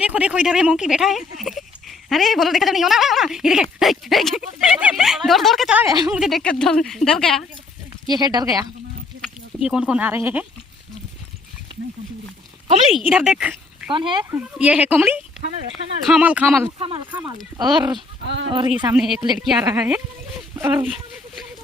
देखो देखो इधर है मोंकी बैठा है। अरे बोलो देखा तो नहीं हो ना, ये देखे दौड़ दौड़ के चला गया, मुझे देख कर डर गया। ये है डर गया। ये कौन कौन आ रहे हैं? कमली इधर देख। कौन है? ये है कमली, खामल खामल। और ये सामने एक लड़की आ रहा है। और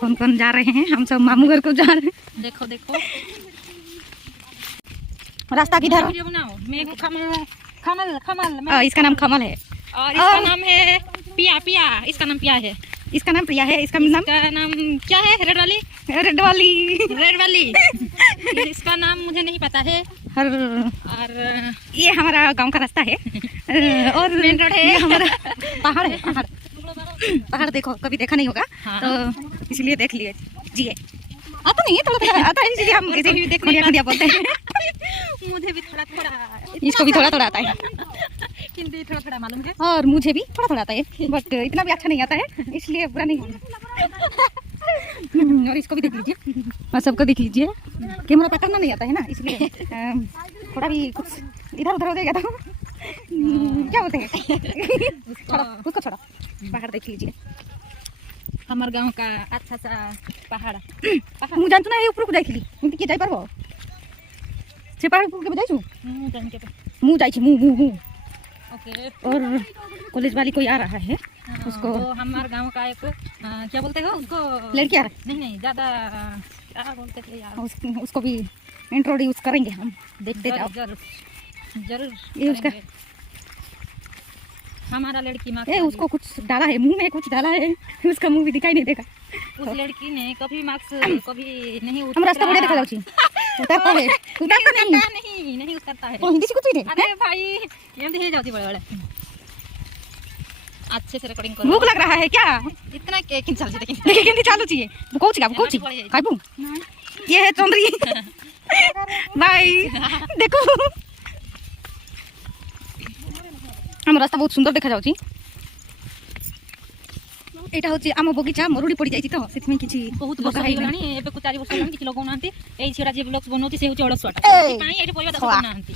कौन कौन जा रहे हैं? हम सब मामू घर को जा रहे हैं। देखो देखो रास्ता किधर? खमल खमल। इसका नाम कमल है और इसका नाम है पिया। पिया इसका नाम पिया है। इसका नाम प्रिया है। इसका नाम क्या है? रेड वाली। रेड वाली रेड वाली इसका नाम मुझे नहीं पता है। और ये हमारा गांव का रास्ता है। और मेन रोड है। हमारा पहाड़ है। पहाड़ पहाड़ देखो, कभी देखा नहीं होगा। हाँ। तो इसलिए देख लिए जी। आता नहीं है, थोड़ा थोड़ा आता है, इसलिए हम इसे भी खड़िया बोलते हैं। मुझे भी थोड़ा थोड़ा, इसको भी थोड़ा थोड़ा आता है, हिंदी थोड़ा थोड़ा मालूम है। और मुझे भी थोड़ा थोड़ा आता है, बट इतना भी अच्छा नहीं आता है, इसलिए बुरा नहीं होगा। और इसको भी देख लीजिए और सबको देख लीजिए। कैमरा पकड़ना नहीं आता है ना, इसलिए थोड़ा भी कुछ इधर उधर हो जाएगा तो क्या बोलते हैं, उसको छोड़ो। पहाड़ देख लीजिए, हमारे गांव का अच्छा सा पहाड़। ମୁଁ ଜାଣିଛୁ ନା ଏଇ ଉପରକୁ ଯାଇଥିଲି, ଏମିତି କିଏ ଯାଇପାରିବ? ସେ ପାହାଡ଼ ଉପରକୁ କେବେ ଯାଇଛୁ? ମୁଁ ଯାଇଛି, ମୁଁ। ओके। और कॉलेज वाली कोई आ रहा है, उसको हमारे गांव का एक क्या बोलते हो उसको? लड़की आ रहा है। नहीं ज्यादा क्या बोलते थे यार, उसको भी इंट्रोड्यूस करेंगे हम, देखते जाओ। जरूर ये उसका हमारा लड़की माँ उसको कुछ डाला है, मुंह में कुछ डाला है, उसका मुंह भी दिखाई नहीं देगा। उस लड़की ने कभी मार्क्स कभी नहीं हम रास्ता बढ़िया देखा जाऊँ, उतरता है नहीं उतरता है। हिंदी सीखुଛୁ रे? अरे भाई एमती ही जाती बड़े बड़े अच्छे से रिकॉर्डिंग करो। भूख लग रहा है क्या? इतना केक चल छी देखिए केंदी चालू छी भूखौची खाइबू। ये है चंद्री। बाय। देखो हम रास्ता बहुत सुंदर देखा जाउची। एटा होची आम बगीचा, मरुड़ी पड़ी जाईची तो सेथमे किछि बहुत वर्ष हो गलानी, एबे को 4 वर्ष होलानी किछि लोग नांती। एई छिरा जे ब्लॉग्स बनौती से होची अड़सुआटा पाई एठी परिबा देखो नांती।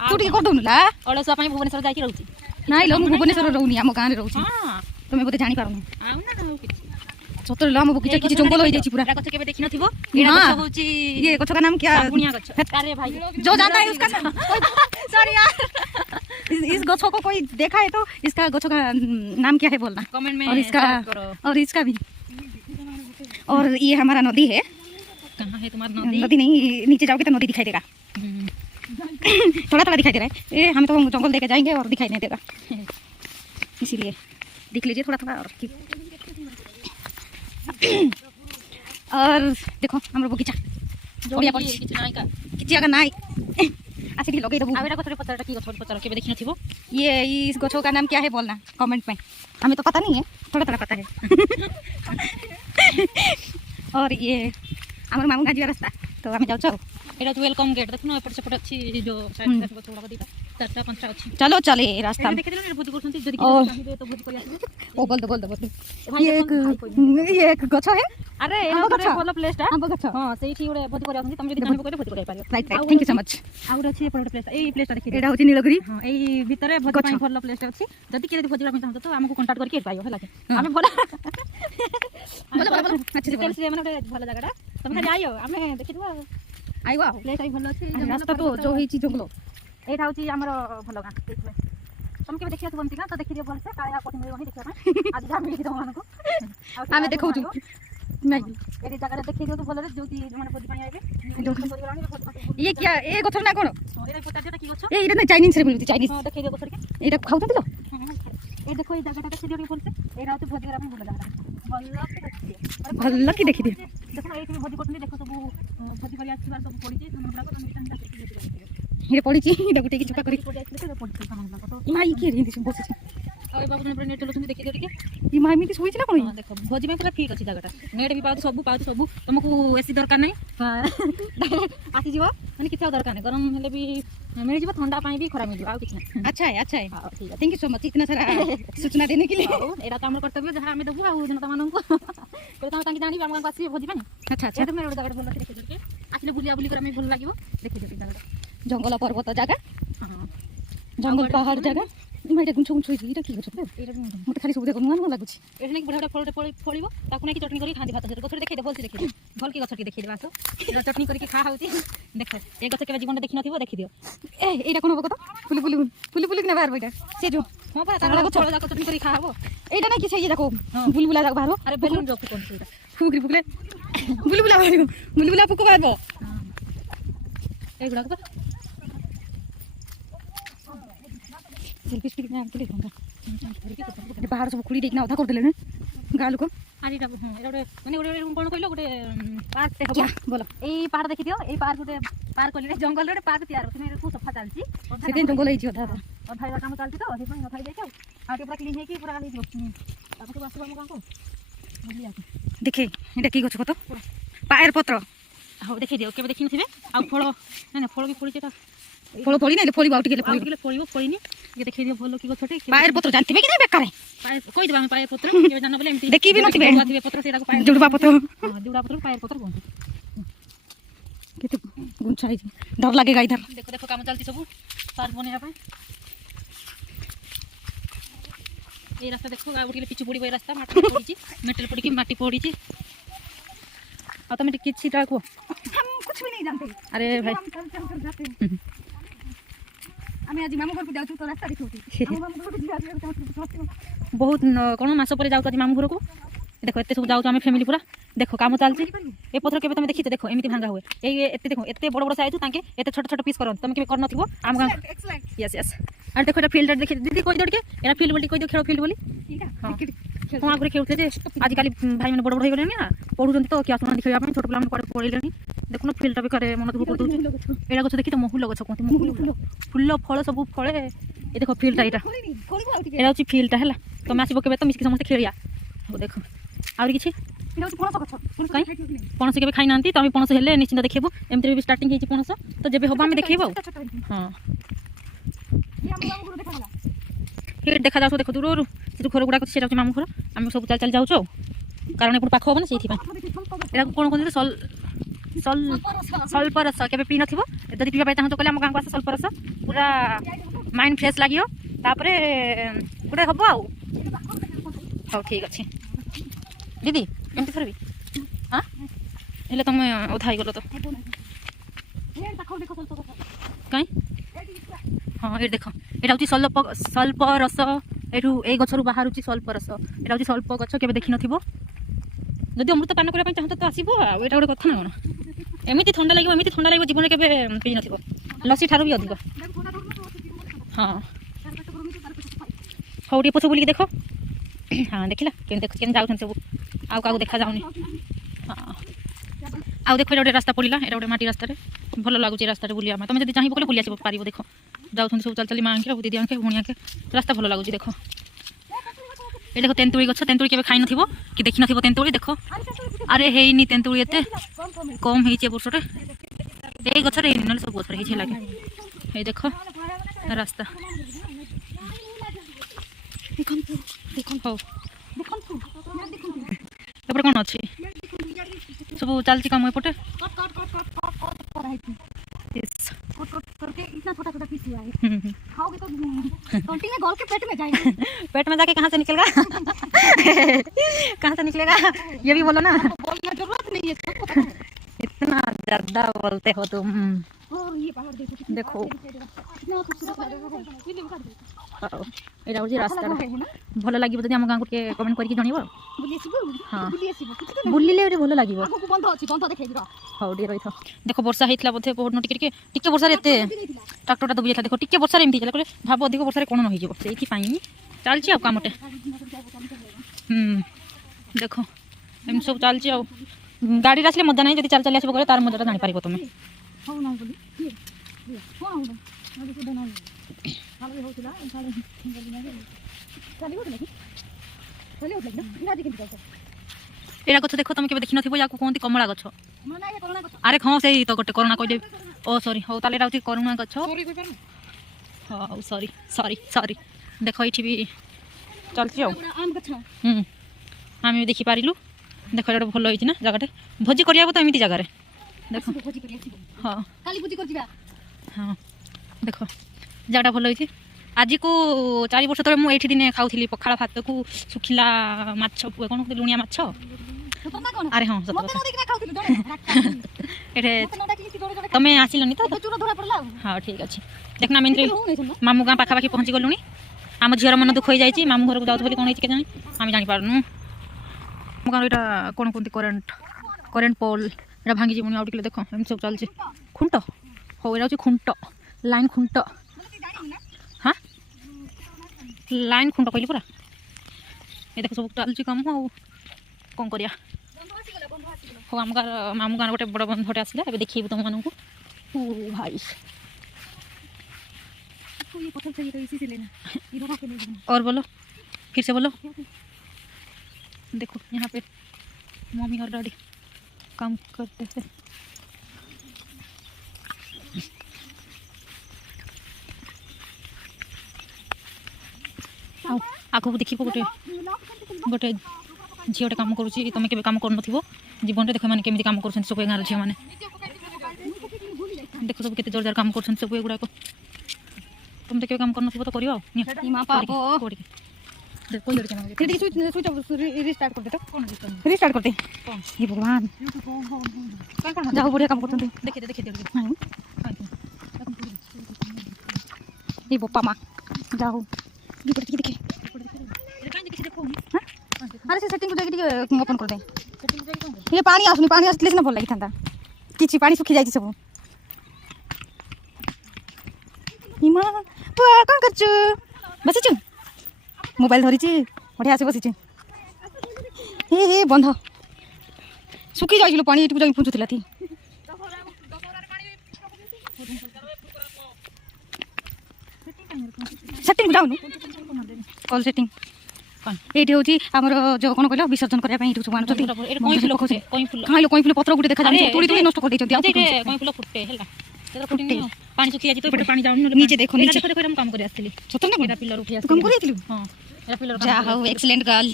तू ठीक कर दउनुला अड़सुआ पाई भुवनेश्वर जाई के रहउची। नाइ लो, भुवनेश्वर रहउनी, आम गां रे रहउची। हां तमे बोते जानि पारुनी। आउ ना ना किछि सतर लो आम बगीचा किछि जंगल हो जाईची पूरा। गछ केबे देखि नथिबो। एटा गछ होची, ये गछ का नाम क्या? बुनिया गछ। अरे भाई जो जानता है उसका नाम। सॉरी यार, इस गछों को कोई देखा है तो इसका गछों का नाम क्या है बोलना कमेंट में। और इसका भी। और ये हमारा नदी है। कहाँ है तुम्हारा नदी? नदी नहीं, नीचे जाओगे तो नदी दिखाई देगा। थोड़ा थोड़ा दिखाई दे रहा है। ये हम तो जंगल देके जाएंगे और दिखाई नहीं देगा, इसीलिए देख लीजिए थोड़ा थोड़ा। और देखो हमारा बगीचा बढ़िया पड़ी किछि अगर नाइ आसे लगे दबु। आवेरा गछरे पत्ता की गछ पत्ता केबे देखि नथिबो। ये इस गछों का नाम क्या है बोलना कमेंट में, हमें तो पता नहीं है, थोड़ा थोड़ा पता है। और ये हमारे मामू गाजी रास्ता, तो हमें जाऊ जाऊ। एटा वेलकम गेट देखनो, एपट सेपट अछि जो साइड से गछ गुडा दिटा चारटा पांचटा अछि। चलो चले रास्ता में देखे देलो भोज करछन्ती, जदी कि चाहिए तो भोज करिया। ओ बोल दो ये एक गछ है। अरे एटा भलो प्लेस ता। हम गछ हां सेठी ओडे भोज करिया छन्ती, तुम जदी जानबो करे भोज करिया पारियो। Right thank you so much. आउर अछि एपट प्लेस, एई प्लेस ता देखि एटा होची नीलगिरी। हां एई भीतरे भोज पाई भलो प्लेस ता अछि, जदी कि भोज करिया चाहतो तो हमको कांटेक्ट करके पाइयो हला के हमें बोला बोला अच्छे से बोला से माने भलो जगह ता तुम खाली आइयो, हमें देखि दो आइवा प्लेस आई भलो अछि। रास्ता तो जो होई ची जंगलो एटा होची हमरो भलो गां देखले। तुम के देखिया तुम ना तो देखि दियो भलसे काया कोठी में वही देखिया ना आज जा मिली तुम मानको हमें देखौ छु नहीं एरी जगह देखि दियो तो भलो रे जोती माने पोदी पाई आइबे। ये क्या ए गछ ना कोन एरा पता दियो की गछ? ए इरा ना चाइनीज रे मिलती चाइनीज। हां देखि दियो गछ के एटा खाउत तो ए देखो ए जगह देखि दियो भलसे। एरा तो भोज करा भलो जगह भल की देखि दियो। देखो एठी भोज कोठी देखो सब भोज करिया छिबार सब पड़ी छै, तुम लागो तुम इतना देखि ये पड़ी ची इडा गुटे की चुका करी पड़ी आइले तो पड़ी सामान लागो। माई की रे बस छी और बाबू ने नेट चलो तुम देखि दियो के ई माई मिटी सोई छी ना कोन। हां देखो भोज में पूरा फिट अछि जगहटा, नेट भी पाउ सब तुमको एसी दरकार नहीं। आसी जीव माने किछ दरकार नहीं, गरम हेले भी मिल जीव, ठंडा पानी भी खरा मिल जीव, आ किछ नहीं। अच्छा है हां ठीक है, थैंक यू सो मच इतना सारा सूचना देने के लिए। एरा तो हमर कर्तव्य जहां हमें दबु आ जनता मानन को को तांकी जानि हम पासी भोजी पानी। अच्छा अच्छा तो मेरे जगह भलो देखि दियो के आसिले बुलिया बुली कर हमें भलो लागिवो देखि दियो जगह जंगल पर्वत जगह। हां जंगल पहाड़ जगह ଏଇଟା ଗୁଞ୍ଛ ଗୁଞ୍ଛ ହେଇଛି ଏଇଟା କି ଗଛ ମତେ ଖାଲି ସବୁ ଦେଖ ନୂଆ ନୂଆ ଲାଗୁଛି ଏଠି ନାକି ବଢ଼ିଆ ବଢ଼ିଆ ଫଳଟେ ଫଳିବ ତାକୁ ନେଇକି ଚଟଣି କରିକି ଖାଆନ୍ତି ଭାତ ସହିତ ଗଛରେ ଦେଖେଇଦେ ଭଲସେ ଦେଖେଇଦେ ଭଲ କି ଗଛ ଟିକେ ଦେଖେଇଦେବା ଆସ ଚଟଣି କରିକି ଖା ହେଉଛି ଦେଖ ଏ ଗଛ କେବେ ଜୀବନରେ ଦେଖିନଥିବ ଦେଖିଦିଅ ଏଇଟା କ'ଣ ହବ କଥା ଫୁଲି ଫୁଲି ଫୁଲି ଫୁଲି କିନା ବାହାରିବ ଏଇଟା ସେ ଯୋଉ ହଁ ପା ତାର ଗଛ ଯାକ ଚଟଣି କରିକି ଖା ହବ ଏଇଟା ନାଇଁ କି ସେଇ ଯାକ ବୁଲବୁଲା ଯାକ ବାହାରିବ ଆରେ ବେଲୁନ ଯୋଉ କୁହନ୍ତି ସେଇଟା ଫୁକରି ଫୁକଲେ ବୁଲବୁଲା ବାହାରିବ ବୁଲବୁଲା ପୋକ ବାହାରିବ এইগুলাক পা সেলফি স্টিক নিয়ে আনতে লিখুন পাহাড় সব খুঁড়ি দেখি না অধা করদেলে না গাঁ লোক আর এটা এটা গোটে মানে গোটে কোণ কইল গোটে পার্কଟେ হব বলো এই পাহাড় দেখি দিও এই পাহাড় গোটে পার্ক কইলে জঙ্গল গোটে পার্ক তৈয়ার হচ্ছে এটা খুব সফা চালছি সেদিন জঙ্গল হয়েছি অধা অধা এবার কাম চালছি তো সেইପାଇଁ অধা ହେଇଯାଇଛି ଆଉ ଟିକେ ପୁରା କ୍ଲିନ୍ ହେଇକି ପୁରା ହେଇଯିବ ତାପରେ ସବୁ ଆସିବ ଆମ ଗାଁକୁ ବୁଲି ଆସିବ দেখে এটা কি গছ কত পায়ের পত্র ହଉ ଦେଖେଇ ଦିଅ କେବେ ଦେଖିନଥିବେ ଆଉ ଫଳ ନା ଫଳ ବି ଫଳିଛି এটা ফল ফলি না ফলিব আউ টিকে ଆଉ ଟିକେ ଫଳିବ ଫଳିନି ଟିକେ ଦେଖେଇ ଦିଅ ଭଲ କି ଗଛଟେ পায়ের পত্র জানতিবে কি না বেকারে କହିଦେବା ଆମେ ପାଏ ପତ୍ର କେବେ ଜାନ ବୋଲେ ଏମିତି দেখি বি নতিবে ଥିବେ ପତ୍ର ସେଇଟାକୁ ପାଏ জুড়বা পত্র ହଁ ଜୁଡ଼ା ପତ୍ର ପାଏ ପତ୍ର କୁହନ୍ତି কেতে গুঞ্ছা হয়েছে ডর লাগে গাইধার ଦେଖ ଦେଖ କାମ ଚାଲିଛି ସବୁ ପାର୍କ ବନେଇବା ପାଇଁ এই রাস্তা দেখো আর উঠিলে পিছু পড়িব এই রাস্তা মাটি পড়িছি মেটাল পড়িকি মাটি পড়িছি আর তুমি কিছিটা কো हम कुछ भी नहीं जानते আরে ভাই हम जाते আমি আজ মামু ঘরକୁ যাଉଛୁ ତ ରାସ୍ତା ଦେଖୁଛି ଆମ ମାମୁ ଘରକୁ ଯିବା ବହୁତ কোন মাস পরে যাও আজ মামু ঘরକୁ দেখো এতে সব যাও আমি ফ্যামিলি পুরা দেখো কাম চালছি এই পত্র কেবে তুমি দেখিতে দেখো এমিতি ভাঙ্গা হুয়ে এই এতে দেখো এতে বড় বড় সাইজ তাকে এতে ছোট ছোট পিস করন তুমি কেবে করন থিবো আম গাঁ এক্সেলেন্ট यस यस আর দেখো এটা ফিল্ড দেখি দিদি কই দড়কে এরা ফিল্ড বলি কই দিও খেল ফিল্ড বলি ହଁ ଆଗରେ ଖେଳୁଥିଲେ ଯେ ଆଜିକାଲି ଭାଇମାନେ ବଡ଼ ବଡ଼ ହେଇଗଲେଣି ନା ପଢ଼ୁଛନ୍ତି ତ କିଏ ଆସୁନାହାନ୍ତି ଖେଳିବା ପାଇଁ ଛୋଟ ପିଲାମାନେ କୁଆଡ଼େ ପଳେଇଲେଣି ଦେଖୁନ ଫିଲ୍ଡଟା ବି କରେ ମନ ଦୁଃଖ କରିଦେଉଛି ଏଇଟା ଗଛ ଦେଖି ତ ମହୁଲ ଗଛ କୁହନ୍ତି ମହୁଲ ଫୁଲ ଫଳ ସବୁ ଫଳେ ଏ ଦେଖ ଫିଲ୍ଡଟା ଏଇଟା ଏଇଟା ହେଉଛି ଫିଲ୍ଡଟା ହେଲା ତମେ ଆସିବ କେବେ ତ ମିଶିକି ସମସ୍ତେ ଖେଳିବା ହଉ ଦେଖ ଆହୁରି କିଛି କାଇଁ ପଣସ କେବେ ଖାଇନାହାନ୍ତି ତ ଆମେ ପଣସ ହେଲେ ନିଶ୍ଚିନ୍ତ ଦେଖେଇବୁ ଏମିତିରେ ବି ଷ୍ଟାର୍ଟିଂ ହେଇଛି ପଣସ ତ ଯେବେ ହବ ଆମେ ଦେଖେଇବୁ ଆଉ ହଁ ଏଇଠି ଦେଖାଯାଉଛୁ ଦେଖ ଦୂରରୁ ସେ ଯେଉଁ ଘର ଗୁଡ଼ାକ ସେଇଟା ହେଉଛି ମାମୁଁ ଘର ଆମେ ସବୁ ଚାଲି ଚାଲି ଯାଉଛୁ ଆଉ କାରଣ ଏପଟେ ପାଖ ହବ ନା ସେଇଥିପାଇଁ ଏଟାକୁ କ'ଣ କୁହନ୍ତି ସ୍ୱଳ୍ପ ରସ କେବେ ପିଇ ନଥିବ ଯଦି ପିଇବା ପାଇଁ ଚାହୁଁଛ କହିଲେ ଆମ ଗାଁକୁ ଆସ ସ୍ୱଳ୍ପ ରସ ପୁରା ମାଇଣ୍ଡ ଫ୍ରେଶ୍ ଲାଗିବ ତାପରେ ଗୋଟେ ହବ ଆଉ ହଉ ଠିକ୍ ଅଛି ଦିଦି ଏମିତି କରିବି ହଁ ହେଲେ ତମେ ଅଧା ହେଇଗଲ ତ କାଇଁ ହଁ ଏଇଠି ଦେଖ ଏଇଟା ହେଉଛି ସ୍ୱଳ୍ପ ରସ ଏଠୁ ଏଇ ଗଛରୁ ବାହାରୁଛି ସ୍ୱଳ୍ପ ରସ ଏଇଟା ହେଉଛି ସ୍ୱଳ୍ପ ଗଛ କେବେ ଦେଖିନଥିବ ଯଦି ଅମୃତ ପାନ କରିବା ପାଇଁ ଚାହୁଁଛ ତ ଆସିବ ଆଉ ଏଇଟା ଗୋଟେ କଥା ନା କ'ଣ ଏମିତି ଥଣ୍ଡା ଲାଗିବ ଜୀବନରେ କେବେ ପିଇ ନଥିବ ଲସି ଠାରୁ ବି ଅଧିକ ହଁ ହଉ ଟିକେ ପଛ ବୁଲିକି ଦେଖ ହଁ ଦେଖିଲା କେମିତି ଯାଉଛନ୍ତି ସବୁ ଆଉ କାହାକୁ ଦେଖାଯାଉନି ହଁ ଆଉ ଦେଖ ଏଇଟା ଗୋଟେ ରାସ୍ତା ପଡ଼ିଲା ଏଇଟା ଗୋଟେ ମାଟି ରାସ୍ତାରେ ଭଲ ଲାଗୁଛି ରାସ୍ତାରେ ବୁଲିବା ପାଇଁ ତମେ ଯଦି ଚାହିଁବ କହିଲେ ବୁଲି ଆସିବ ପାରିବ ଦେଖ ଯାଉଛନ୍ତି ସବୁ ଚାଲି ଚାଲି ମାଆଙ୍କେ ଆଉ ଦିଦି ଆଙ୍କେ ଭଉଣୀ ଆଙ୍କେ ରାସ୍ତା ଭଲ ଲାଗୁଛି ଦେଖ ଏ ଦେଖ ତେନ୍ତୁଳି ଗଛ ତେନ୍ତୁଳି କେବେ ଖାଇନଥିବ କି ଦେଖିନଥିବ ତେନ୍ତୁଳି ଦେଖ ଆରେ ହେଇନି ତେନ୍ତୁଳି ଏତେ କମ୍ ହେଇଛି ଏ ବର୍ଷରେ ଏଇ ଗଛରେ ହେଇନି ନହେଲେ ସବୁ ଗଛରେ ହେଇଛି ଲାଗେ ଏଇ ଦେଖ ରାସ୍ତା ହଉ ଏପଟେ କ'ଣ ଅଛି ସବୁ ଚାଲିଛି କାମ ଏପଟେ इतना छोटा छोटा पीस हुआ है खाओगे तो तंटी में गल के पेट में जाएगा पेट में जाके कहाँ से निकलेगा कहाँ से निकलेगा ये भी बोलो ना बोलना जरूरत नहीं है इतना ज्यादा बोलते हो तुम ये पहाड़ देखो कितना खूबसूरत लग रहा है ଏଇଟା ହେଉଛି ରାସ୍ତାଟା ଭଲ ଲାଗିବ ଯଦି ଆମ ଗାଁକୁ ଟିକେ କମେଣ୍ଟ କରିକି ଜଣାଇବ ହଁ ବୁଲିଲେ ଏଠି ଭଲ ଲାଗିବ ହଉ ଟିକେ ରହିଥାଉ ଦେଖ ବର୍ଷା ହେଇଥିଲା ବୋଧେ ପହରଦିନ ଟିକେ ବର୍ଷାରେ ଏତେ ଟ୍ରାକ୍ଟରଟା ଦବି ଯାଇଥିଲା ଦେଖ ଟିକେ ବର୍ଷାରେ ଏମିତି ହେଇଥିଲା କହିଲେ ଭାବ ଅଧିକ ବର୍ଷାରେ କ'ଣ ନ ହେଇଯିବ ସେଇଥିପାଇଁ ଚାଲିଛି ଆଉ କାମଟେ ଦେଖ ଏମିତି ସବୁ ଚାଲିଛି ଆଉ ଗାଡ଼ିରେ ଆସିଲେ ମଜା ନାହିଁ ଯଦି ଚାଲି ଚାଲି ଆସିବ କହିଲେ ତାର ମଜାଟା ଜାଣିପାରିବ ତୁମେ ଏଇଟା ଗଛ ଦେଖ ତମେ କେବେ ଦେଖିନଥିବ ୟାକୁ କୁହନ୍ତି କମଳା ଗଛ ଆରେ ହଁ ସେଇ ତ ଗୋଟେ କରୁଣା କହିଦେବି ଓ ସରି ହଉ ତାହେଲେ ଏଇଟା ହେଉଛି କରୁଣା ଗଛ ହଉ ସରି ଦେଖ ଏଇଠି ବି ଚାଲିଛି ଆଉ ଆମେ ବି ଦେଖିପାରିଲୁ ଦେଖ ଏଇଟା ଭଲ ହେଇଛି ନା ଜାଗାଟେ ଭୋଜି କରିବାକୁ ତ ଏମିତି ଜାଗାରେ ଦେଖ ହଁ ହଁ ଦେଖ ଜାଗାଟା ଭଲ ହେଇଛି आज को 4 वर्ष तले मुझे दिने खाऊली पखाड़ भात को सुखिला माछ कौन लुणिया माछ अरे हाँ सत तुम आसिलनि तो हाँ ठीक अच्छे देखना आम मामू गाँ पाखापाखि पहुँची गलुनी आम झीर मन दुख हो जाए मामू घर को जाऊँ बोली कौन होती जानी आम जापारनु मो गाँव यहाँ कौन कहते करेन्ट पोल यहाँ भांगी पुणी आउ टे देख एम सब चलती खुंट हो यहाँ खुंट लाइन खुंट हाँ लाइन खुंट कहली पूरा ये देख सब चलती कम हो कौन करिया हो आम गाँव मामू गाँव गोटे बड़ बंधटे आसला ए देखिए तुम मानू भाई और बोलो फिर से बोलो देखो यहाँ पे मम्मी और डैडी काम करते थे आग को देखो गोटे गोटे झीटे कम करुच्ची तुम के कम कर जीवन में देख मैंने केमी कम कर सब गाँव झील मैंने देख सब के जोर जोर कम कर सब एगुड़ाक तुम तो कम कर तो कर रिस्टार्ट कर दे तो रिस्टार्ट कर दे हे भगवान जाओ बढ़िया काम करते देखिए देखिए ये बोपा माँ जाओ देखे देखे अरे से सेटिंग को जाके ओपन कर दे ये पानी आसुनी सिना भल लगी था कि पानी सुखी जाए सब हिमा कौन कर बसीचु मोबाइल धरी बढ़िया से बसीचे हे बंध सुखी जाइल पानी ये जाए पुंचुला थी सेटिंग जाऊनु कल सेटिंग ये हूँ आमर जो कौन कहल विसर्जन करने सब आनुँच कई फुल पत्र गोटे देखा तोड़ी तोड़ी नष्ट कर पानी सुखी जाए तो पानी जाऊन नीचे देखो नीचे हम काम कर आसली सत ना पिलर उठी काम कर हां एरा पिलर जा हाउ एक्सीलेंट गर्ल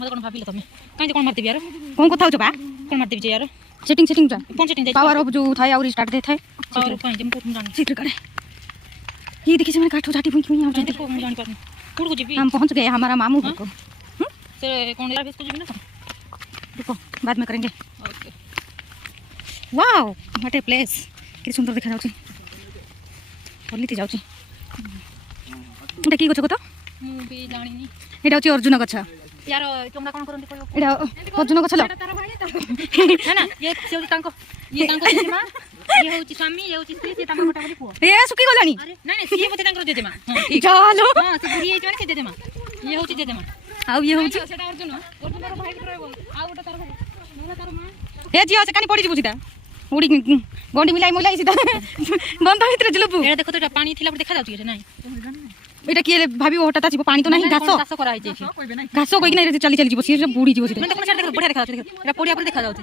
मत कोन भाबिलो तमे काई कोन मारते यार कोन को थाउ बा कोन मारते जे यार सेटिंग सेटिंग जा कोन सेटिंग पावर ऑफ जो थाए और स्टार्ट दे थाए पावर पॉइंट हम को जान चित्र करे ये देखिए मैंने काठो झाटी फुंकी आ जाते को जान पानी कुड़ को जीबी हम पहुंच गए हमारा मामू घर को से कौन यार को जीबी ना देखो बाद में करेंगे okay wow what a place कि सुंदर देखा जाउची पल्लीती जाउची एटा की गछ को तो मु भी जानिनी एटा होची अर्जुन गछ यार तुमरा कोन करंती कहयो एटा अर्जुन गछ ल ना ना ये से होची तांको ये तांको मां ये होची स्वामी ये होची स्त्री से तांको मोटा पो ए सुकी गलानी नहीं नहीं ये मते तांको जेजेमा हां ठीक चलो हां से बुढ़ी आइछ माने से जेजेमा ये होची जेजेमा आउ ये होची सेटा अर्जुन अर्जुन रो भाई रहबो आ गोटा तार भाई नोला तार मां ए जिया से कानी पड़ी बुझिता उड़ी गंडी मिलाई सीधा बंद भीतर जिलबू ए देखो तो पानी थिला देखा जाउची रे नाही एटा किए भाबी हटाता छी पानी तो नहीं घास कराई छै घास कोइ नहीं चली चली जीव सी बूढ़ी जीव सी मैं देखो साइड बढ़िया देखा जाउची एटा पड़िया पर देखा जाउची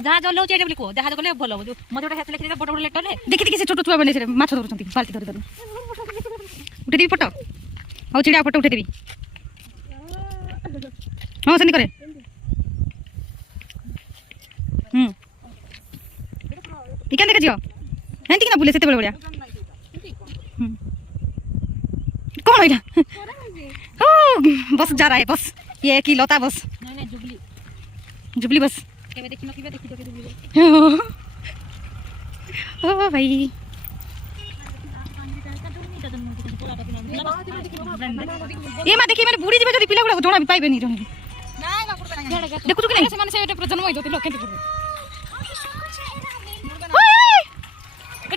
जहाज जलो छै बोली को जहाज गले भलो जो मजोटा हाथ लेके बड़ बड़ लेटर देखि देखि से छोटो छुआ बने से माछ धरछंती बाल्टी धरि धरि उठे देबी फोटो हो चिड़िया फोटो उठे देबी हां सेंड करे इकन देखा जियो हेंती कि ना बुले सेते बड़ बढ़िया कौन है ओ बस जा रहा है बस ये की लता बस नहीं नहीं जुबली जुबली बस केबे देखिनो केबे देखि तो जुबली ओ भाई ये मा देखि मैंने बूढ़ी जीवे जदी पिला गुडा जोना भी पाइबे नहीं जोनी ना ना गुडा देखु कि नहीं से माने से एटा जन्म होई जति लोक केते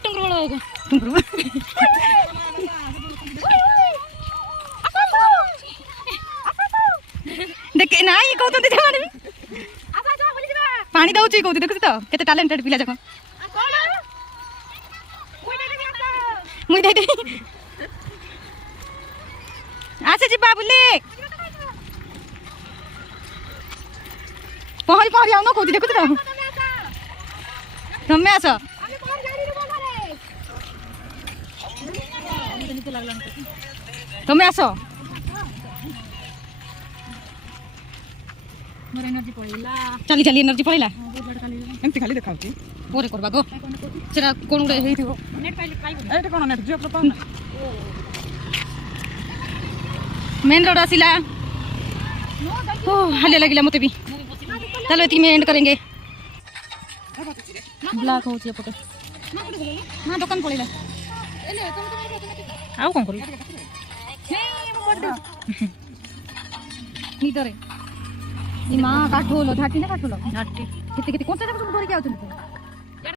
टुंगरू वाला टुंगरू देख ना ये कहतो दे माने आसा जा बोली दिबा पानी दउची कहतो देखु तो केते टैलेंटेड पिला जको मुई दे दे आसे जी बाबुले पहल पहल आउन कहतो देखु तो तमे आसो तमे आसो मोर एनर्जी पळिला चली चली एनर्जी पळिला एमती खाली देखाउची पोरे करबा गो सेरा कोन उडे हेइथिबो नेट पाइले एटा कोन नेट जियो पर पाउना मेन रोड आसिला ओ हले लगिला मते भी चलो इतनी में एंड करेंगे ब्लैक होची एपटे हां दुकान पड़ेला आउ कोन करी नीतरे ई मां काठोलो झाटी ना काठोलो नाटी किते किते कोन से जगह तुम डोरी के आउत